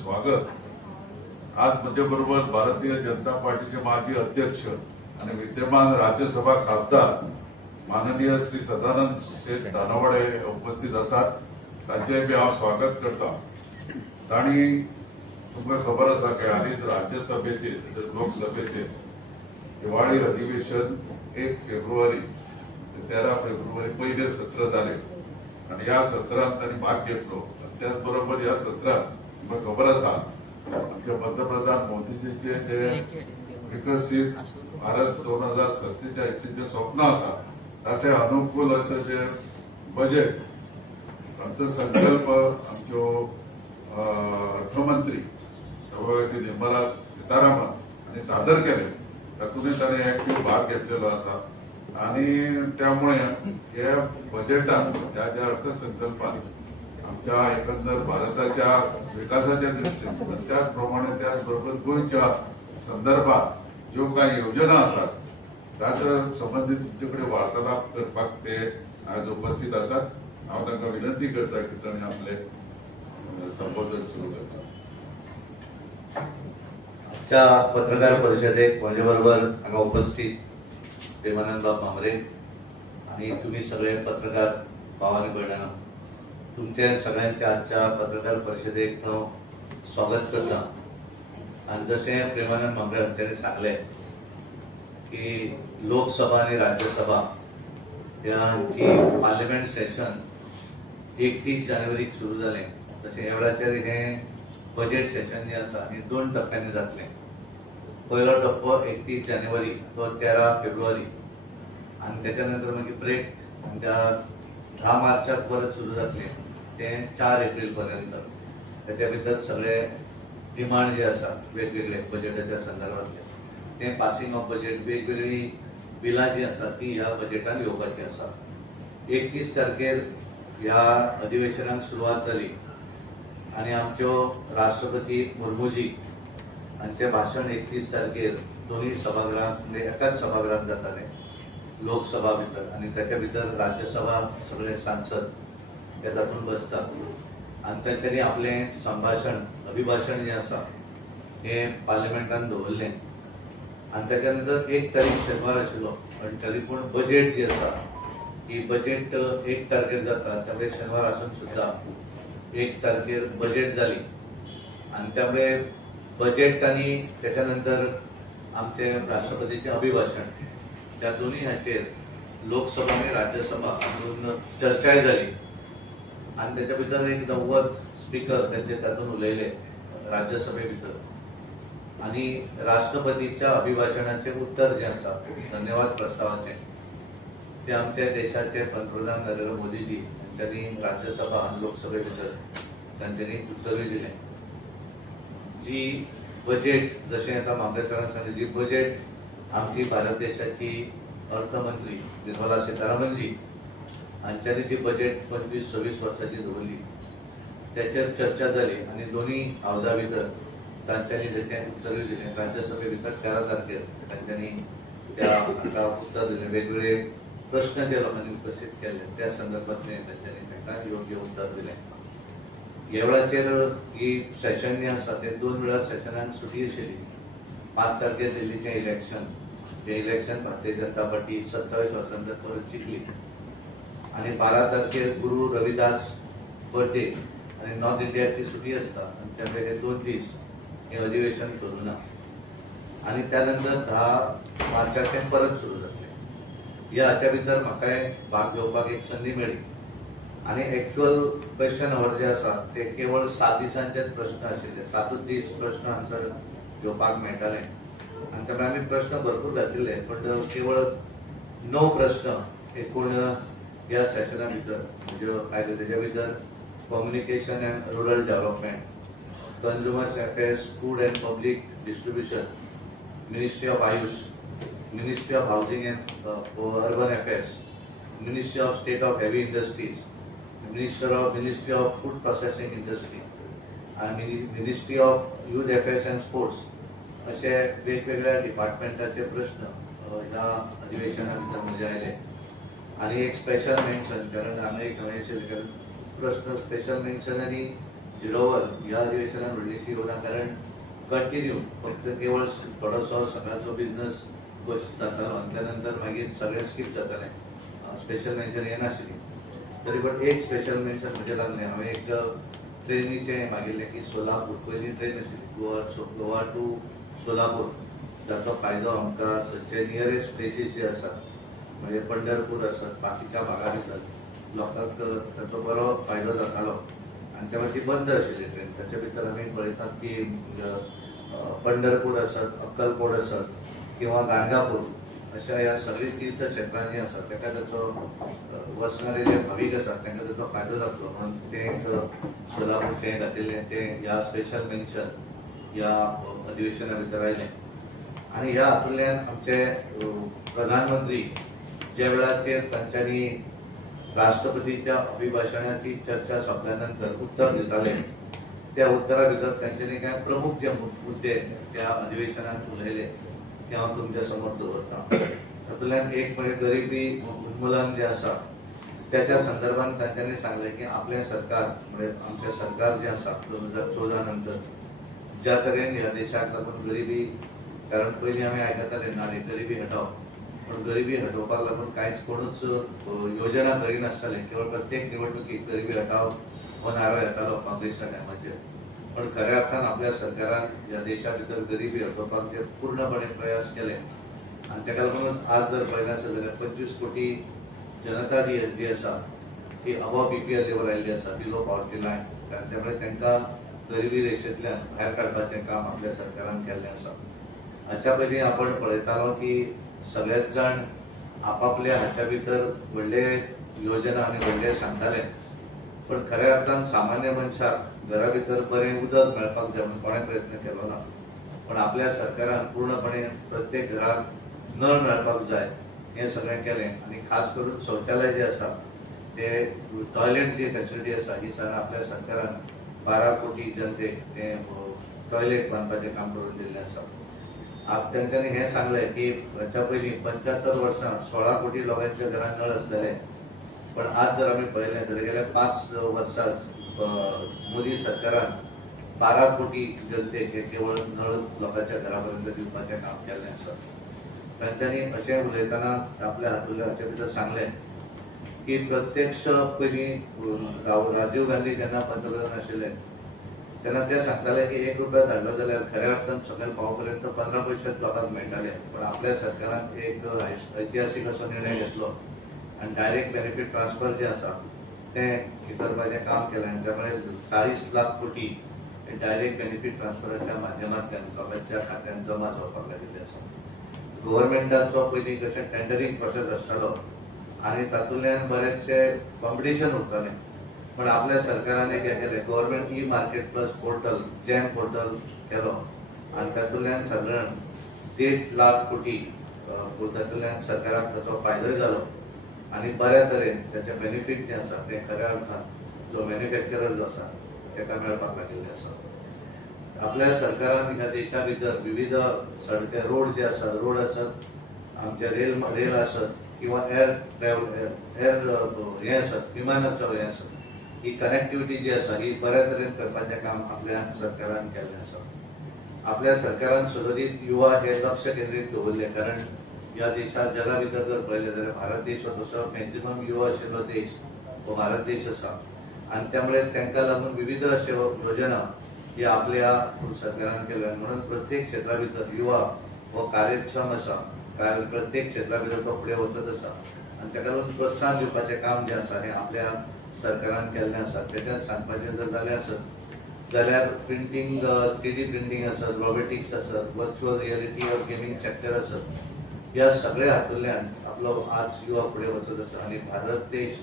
स्वागत। आज माझ्याबरोबर भारतीय जनता पार्टीचे माजी अध्यक्ष आणि विद्यमान राज्यसभा खासदार माननीय श्री सदानंद शेठ दानवडे उपस्थित असतात। त्यांचे मी आज स्वागत करता। आणि तुम्हाला खबर असा की आधीच राज्यसभेचे लोकसभेचे दिवाळी अधिवेशन 1 फेब्रुवारी ते 13 फेब्रुवारी पहिले सत्र झाले आणि या सत्रात त्यांनी भाग घेतलो। त्याचबरोबर या सत्रात तुम्हाला खबर असा आमच्या पंतप्रधान मोदीजीचे जे विकसित भारत 2047 चे जे स्वप्न असा त्याचे अनुकूल असं जे बजेट अर्थसंकल्प आमचे अर्थमंत्री निर्मला सीतारामन यांनी सादर केले। त्यातून त्यांनी ऍक्टिव्ह भाग घेतलेला असा आणि त्यामुळे या बजेटात ज्या अर्थसंकल्पात आमच्या एकंदर भारताच्या विकासाच्या दृष्टीने त्याचप्रमाणे त्याचबरोबर गोयच्या संदर्भात जो काही योजना असतात त्याच्या संबंधित तुमच्याकडे वार्तालाप करपाक ते आज उपस्थित असतात। हांव तांकां विनंती करता की तांणी आपले संबोधन सुरू करतात। आजच्या पत्रकार परिषदेत माझ्याबरोबर हांगा उपस्थित प्रेमानंद बाब मामरे आणि तुम्ही सगळे पत्रकार भाव आणि भयणां, तुमच्या सगळ्यांच्या आजच्या पत्रकार परिषदेक स्वागत करता। आणि जसे प्रेमानंद मामरे हांच्यानी सांगले की लोकसभा आणि राज्यसभा यांची पार्लिमेंट सेशन 31 जानेवारीक सुरू जालें। तशें ह्या वेळाचेर हे बजेट सेशन जे आसा हे 2 टप्प्यांनी जातलें। पयलो टप्पो 31 जानेवारी तो 13 फेब्रुवारी आणि त्याच्या नंतर मागीर ब्रेक त्या 10 मार्चाक परत सुरू जातले ते 4 एप्रिल पर्यंत। त्याच्या भितर सगळे डिमांड जे आसा वेगवेगळे बजेटाच्या संदर्भातले ते पासिंग ऑफ बजेट वेगवेगळी बिलां जी आसा ती ह्या बजेटान येवपाची आसा। 31 तारखेर ह्या अधिवेशनाक सुरवात जाली आणि आमच्यो राष्ट्रपती मुर्मूजी हांचे भाशण 31 तारखेर दोन्ही सभागृहांत म्हणजे एकाच सभागृहांत जाताले लोकसभा भितर आणि त्याच्या भितर राज्यसभा सगळे सांसद हे तातूंत बसतात आणि तांच्यांनी आपले संभाषण अभिभाशण जे आसा हे पार्लिमेंटान दवरलें आणि त्याच्या नंतर 1 तारीख शेनवार आशिल्लो पण तरी पूण बजेट जी आसा ही बजेट 1 तारखेर जाता त्यामुळे शेनवार आसून सुद्धा 1 तारखेर बजेट जाली आणि त्यामुळे बजेट आणि त्याच्यानंतर आमचे राष्ट्रपतीचे अभिभाषण त्या दोन्ही हाचेर लोकसभा आणि राज्यसभा हातून चर्चाय जाली आणि त्याच्या भितर एक 90 स्पीकर त्यांचे तातून उलयले राज्यसभे भितर आणि राष्ट्रपतीच्या अभिभाषणाचे उत्तर जे आसा धन्यवाद प्रस्तावाचे ते आमच्या देशाचे पंतप्रधान नरेंद्र मोदीजी यांच्यानी राज्यसभा आणि लोकसभे भितर त्यांच्यानी उत्तरूय दिले। जी बजेट जशें आता मामले सरान सांगले जी बजेट आमची भारत देशाची अर्थमंत्री निर्मला सीतारामनजी हांच्यानी जी बजेट 25-26 वर्साची दवरली त्याचेर चर्चा जाली आणि दोन्ही हावजा भितर तांच्यांनी तेचें उत्तरूय दिलें। राज्यसभे भितर 13 तारखेर तांच्यांनी त्या हाका उत्तर दिलें। वेगवेगळे प्रश्न जे लोकांनी उपस्थित केले त्या संदर्भातले तांच्यांनी तांकां योग्य उत्तर दिलें। ह्या वेळाचेर ही सेशन जे आसा ते 2 वेळा सेशनाक सुटी आशिल्ली। 5 तारखेर दिल्लीचें इलेक्शन ते इलेक्शन भारतीय जनता पार्टी 27 वर्सांनी परत जिखली आणि 12 तारखेर गुरु रविदास बर्थडे आणि नॉर्थ इंडियाची सुटी आसता आणि त्यामुळे हे 2 दीस हे अधिवेशन सुरू ना आणि त्यानंतर 10 मार्चाक ते परत सुरू जातले। ह्या हाच्या भितर म्हाकाय भाग घेवपाक एक संदी मेळ्ळी आणि एक्चुअल क्वेश्चन आवर जे आसा ते केवळ 7 दिसांचेच प्रश्न आशिल्ले। 7 दीस प्रश्न आन्सर घेवपाक मेळटाले आणि त्यामुळे आमी प्रश्न भरपूर घातिल्ले पण केवळ 9 प्रश्न एकूण ह्या सेशना भितर म्हणजे आयले तेच्या भितर communication and rural development, consumers affairs, food and public distribution, ministry of Ayush, ministry of housing and urban affairs, ministry of state of heavy industries, ministry of food processing industry आणि ministry of youth affairs and sports असे वेगवेगळ्या डिपार्टमेंटाचे प्रश्न ह्या अधिवेशना भितर म्हणजे आयले आणि एक स्पेशल मेन्शन कारण हांगा एक प्रश्न स्पेशल मेन्शन आणि जिरोवर ह्या अधिवेशनात व्हडलीशी येवना, कारण कंटिन्यू फक्त केवळ थोडोसो सकाळचो बिझनस गोष्ट जातालो आनी त्या नंतर मागीर सगळें स्कीप जातालें. स्पेशल मेन्शन येनाशिल्ली. तरी पण एक स्पेशल मेन्शन म्हणजे लागलें. हांवें एक ट्रेनीचें मागिल्लें की सोलापूर, पयलीं ट्रेन आशिल्ली गोवा टू सोलापूर, जाचो फायदो आमकां थंयचे नियरेस्ट प्लेसीस जे आसात म्हणजे पंढरपूर आसत, बाकीच्या भागा भितर लोकांक ताचो बरो फायदो जातालो. आनी त्या ती बंद आशिल्ली ट्रेन. ताचे भितर आमी पळयतात की पंढरपूर आसत, अक्कलकोट आसत किंवा गाणगापूर अशा ह्या सगळी तीर्थक्षेत्रां जी आसात ताका ताचो वचणारे जे भावीक आसात तांकां ताचो फायदो जातलो म्हणून ते एक सोलापूर तें घातिल्लें तें ह्या स्पेशल मेन्शन ह्या अधिवेशना भितर आयलें. आनी ह्या हातूंतल्यान आमचे प्रधानमंत्री ज्या वेळाचेर तांच्यांनी राष्ट्रपतीच्या अभिभाशणाची चर्चा सोंपल्या नंतर उत्तर दिताले त्या उत्तरा भितर तांच्यांनी कांय प्रमुख जे मुद्दे त्या अधिवेशनात उलयले ते हांव तुमच्या समोर दवरता. तातूंतल्यान एक म्हणजे गरिबी उन्मूलन जे आसा त्याच्या संदर्भात तांच्यांनी सांगलें की आपलें सरकार म्हणजे आमचें सरकार जें आसा 2014 नंतर ज्या तरेन ह्या देशाक लागून गरिबी, कारण पयलीं आमी आयकताले नारे गरिबी हटाव, पण गरिबी हटोवपाक लागून कांयच कोणूच योजना करिनासताले. केवळ प्रत्येक निवडणुकीत गरिबी हटाव हो नारो येतालो काँग्रेसच्या टायमाचेर. पण खऱ्या अर्थान आपल्या सरकारान ह्या देशा भितर गरिबी हटोवपाक जे पूर्णपणे प्रयास केले आनी ताका लागूनच आज जर पळयलें आसत जाल्यार 25 कोटी जनता जी आसा ती अबव BPL लेवल आयिल्ली आसा, बिलो पॉवर्टी लायन. त्यामुळे तांकां गरिबी रेशेंतल्यान भायर काडपाचें काम आपल्या सरकारान केल्लें आसा. हाच्या पयलीं आपण पळयतालो की सगळेच जाण आपापल्या हाच्या भितर व्हडले योजना आनी व्हडले सांगताले, पण खऱ्या अर्थान सामान्य मनशाक घरा भितर बरें उदक मेळपाक जाय म्हणून कोणें प्रयत्न केलो ना. पण आपल्या सरकारान पूर्णपणे प्रत्येक घराक नळ मेळपाक जाय हें सगळें केलें. आनी खास करून शौचालय जे आसा ते टॉयलेट जी फॅसिलिटी आसा ही सगळें आपल्या सरकारान 12 कोटी जनतेक ते टॉयलेट बांदपाचें काम करून दिल्लें आसा. तांच्यांनी हें सांगलें की हाच्या पयलीं 75 वर्सां 16 कोटी लोकांच्या घरांत नळ आसलेले, पण आज जर आमी पळयलें जाल्यार गेल्या 5 वर्सांत मोदी सरकारान 12 कोटी जनतेक केवळ नळ लोकांच्या घरापर्यंत दिवपाचें काम केल्लें आसा. तांच्यांनी अशें उलयतना आपल्या हातूंतल्या हाचे भितर सांगलें की प्रत्यक्ष पयलीं राजीव गांधी जेन्ना पंतप्रधान आशिल्ले तेन्ना ते सांगताले की 1 रुपया धाडलो जाल्यार खऱ्या अर्थान सकयल पावपर्यंत 15 पैसे लोकांक मेळटाले. पण आपल्या सरकारान एक ऐतिहासीक असो निर्णय घेतलो आनी डायरेक्ट बेनिफीट ट्रान्सफर जे आसा तें करपाचें काम केलें. त्यामुळे 40 लाख कोटी डायरेक्ट बेनिफीट ट्रान्सफराच्या माध्यमांतल्यान लोकांच्या खात्यांत जमा जावपाक लागिल्ले आसा. गव्हर्मेंटाचो पयलीं कशें टेंडरींग प्रोसेस आसतालो आनी तातूंतल्यान बरेचशे कॉम्पिटिशन उरतालें, पण आपल्या सरकारान एक हें केलें government e-market plus portal jam portal केलो आनी तातूंतल्यान सादारण 1.5 लाख कोटी तातूंतल्यान सरकाराक ताचो फायदोय जालो आनी बऱ्या तरेन ताचें बेनिफीट जें आसा तें खऱ्या अर्थान जो मॅन्युफॅक्चरर जो आसा ताका मेळपाक लागिल्लें आसा. आपल्या सरकारान ह्या देशा भितर विविध सडके रोड जे आसात, रोड आसत, आमचे रेल आसत किंवा एअर हें आसत, विमानाचो हें आसत, ही कनेक्टिविटी जी आसा ही बऱ्या तरेन करपाचें काम आपल्या सरकारान केल्लें आसा. आपल्या सरकारान सदरीत युवा हे लक्ष केंद्रीत दवरलें, कारण ह्या देशात जगा भितर जर पळयलें जाल्यार भारत देश हो तसो मॅक्झिमम युवा आशिल्लो देश हो भारत देश आसा. आनी त्यामुळे तांकां लागून विविध अशे योजना ही आपल्या सरकारान केल्या. म्हणून प्रत्येक क्षेत्रा भितर युवा हो कार्यक्षम आसा, कारण प्रत्येक क्षेत्रा भितर तो फुडें वचत आसा आनी ताका लागून प्रोत्साहन दिवपाचें काम जें आसा हें आपल्या सरकारान केल्लें आसा. तेच्यात सांगपाचें जर जालें आसत जाल्यार प्रिंटींग 3D प्रिंटींग आसत, रॉबोटिक्स आसत, वर्च्युअल रियलिटी और गेमिंग सेक्टर आसत, ह्या सगळ्या हातूंतल्यान आपलो आज युवा फुडें वचत आसा आनी भारत देश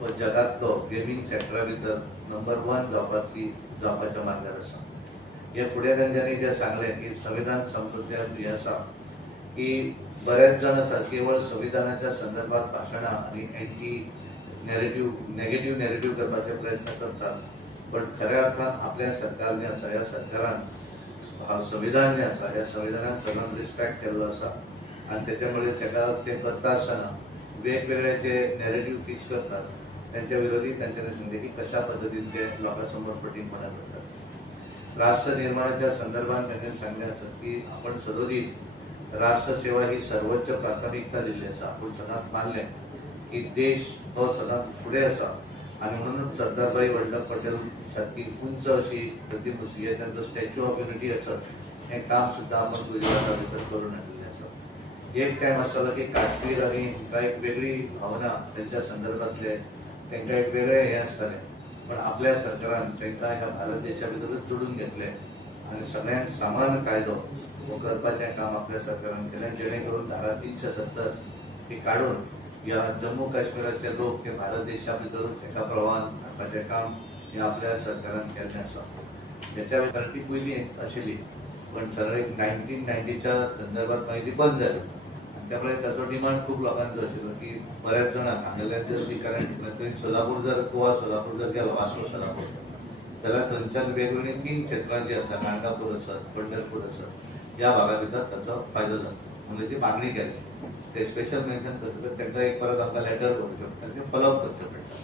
हो जगांतलो गेमिंग सेक्टरा भितर नंबर 1 जावपाच्या मार्गार आसा. हे फुडें तांच्यांनी जें सांगलें की संविधान संसदेंत हें आसा की बरेच जाण आसात केवळ संविधानाच्या संदर्भात भाशणां आनी नेगेटिव्ह नॅरेटिव्ह करपाचे प्रयत्न करतात, पण खऱ्या अर्थान आपल्या सरकार जें आसा ह्या सरकारान संविधान जें आसा ह्या संविधानाक सगळ्यांक रिस्पेक्ट केल्लो आसा आनी त्याच्यामुळे ताका ते करता आसतना वेगवेगळे जे नॅरेटिव्ह फिक्स करतात त्यांच्या विरोधी त्यांच्यानी सांगितले की कशा पद्धतीने ते लोकांसमोर फटींगपणा करतात. राष्ट्र निर्माणाच्या संदर्भात त्यांनी सांगितले असं की आपण सदोदित राष्ट्रसेवा ही सर्वोच्च प्राथमिकता दिली असा. आपण सदांच मानले की देश तो सदांच पुढे असा आणि म्हणूनच सरदारभाई वल्लभ पटेल सारखी उंच अशी प्रतिकृती आहे त्यांचं स्टॅच्यू ऑफ युनिटी असं हे काम सुद्धा आपण गुजराता भितर करून आणलेले असं. एक टाइम असला की काश्मीर आणि एक वेगळी भावना त्यांच्या संदर्भातले त्यांना एक वेगळे हे असताले पण आपल्या सरकारान त्यांना ह्या भारत देशा भितरच जोडून घेतले आणि सगळ्यांक समान कायदो हो करपाचें काम आपल्या सरकारान केलें जेणेकरून धारा 370 ही काढून या जम्मू काश्मीराचे लोक ते भारत देशा भितरूच एका प्रवाहान हाडपाचें काम हे आपल्या सरकारान केल्लें आसा. त्याच्या ती पयलीं आशिल्ली पण सरळ 1990च्या संदर्भात माहिती बंद जाली आणि त्यामुळे ताचो डिमांड खूप लोकांचो आशिल्लो की बऱ्याच जाणांक हांगाल्यान जर अधिकाऱ्यांक तुवें सोलापूर जर गोवा सोलापूर जर गेलो वास्को सोलापूर जाल्यार थंयच्यान वेगवेगळी 3 क्षेत्रां जी आसा गाणगापूर आसत पंढरपूर आसत ह्या भागा भितर ताचो फायदो जाता म्हणजे ती मागणी केली ते स्पेशल मेन्शन करतकच तांकां एक परत आमकां लेटर करचें पडटा ते फॉलोअप करचें पडटा.